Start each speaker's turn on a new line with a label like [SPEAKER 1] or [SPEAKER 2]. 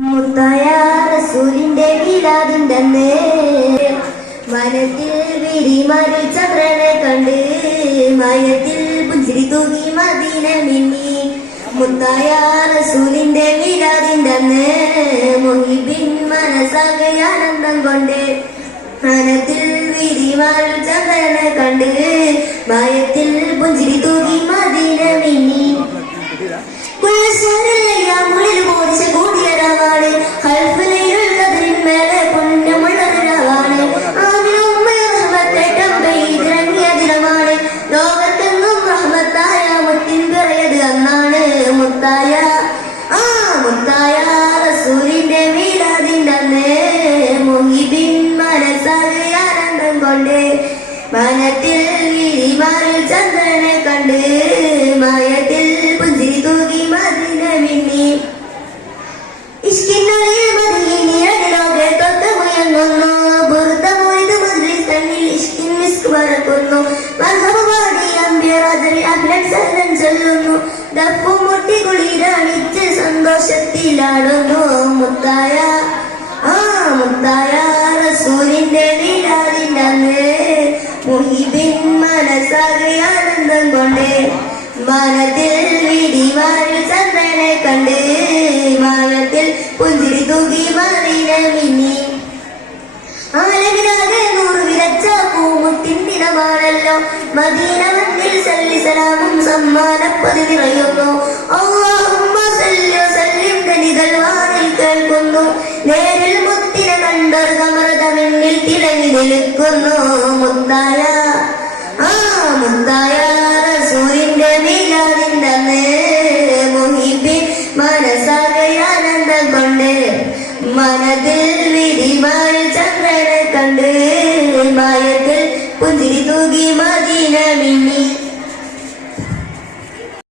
[SPEAKER 1] മുത്തായ റസൂലിന്റെ വീലാതിന്റെ മനത്തിൽ വിരിമാരിൽ ചന്ദ്രനെ കണ്ട് മയത്തിൽ പുഞ്ചിരി തൂകി മദീന മിന്നി. മുത്തായ റസൂലിന്റെ തന്നെ. മൊഹിബിൻ മനസ്സാകെ ആനന്ദം കൊണ്ട്. വനത്തിൽ വിരിമാരിൽ ചന്ദ്രനെ കണ്ട് മയത്തിൽ പുഞ്ചിരി കൊണ്ട് വനത്തിൽ വിരിമാറിൽ ചന്ദ്രനെ കണ്ട് മയത്തിൽ പുഞ്ചിരി തൂകി മദിന മിന്നി. ഇഷ്കിന്നുള്ളിൽ മദീനയുടെ തൊട്ടുമുയങ്ങുന്നു ബുറുദമൊയ്ത് മദ്രിസ് തന്നിൽ ഇഷ്കിൻ മിസ്ക് പറക്കുന്നു. മർഹബ പാടി അമ്പിയറാദരിൽ അഭിനൻ സഹനം ചൊല്ലുന്നു. ദപ്പു മുട്ടി കുളിരണിച്ച് സന്തോഷത്തിലാടുന്നു. മുത്തായ മനത്തിൽ വിടിവാരിൽ ചന്ദ്രനെ കണ്ട് വാനത്തിൽ പുഞ്ചിരി തൂകി മാറിന മിന്നി ആലകിലാകെ നൂറ് വിരച്ച പൂമുത്തിൻ ദിനമാണല്ലോ മദീന മന്ദിൽ സല്ലിസലാമും സമ്മാനപ്പതി നിറയുന്നു. അല്ലാഹുമ്മ സല്ലി വസല്ലിം ധനികൾ വാനിൽ കേൾക്കുന്നു. നേരിൽ മുത്തിനെ കണ്ടർ കമറത മിന്നിൽ തിളങ്ങി നിൽക്കുന്നു. മുത്തായ മനസ്സാകെ ആനന്ദം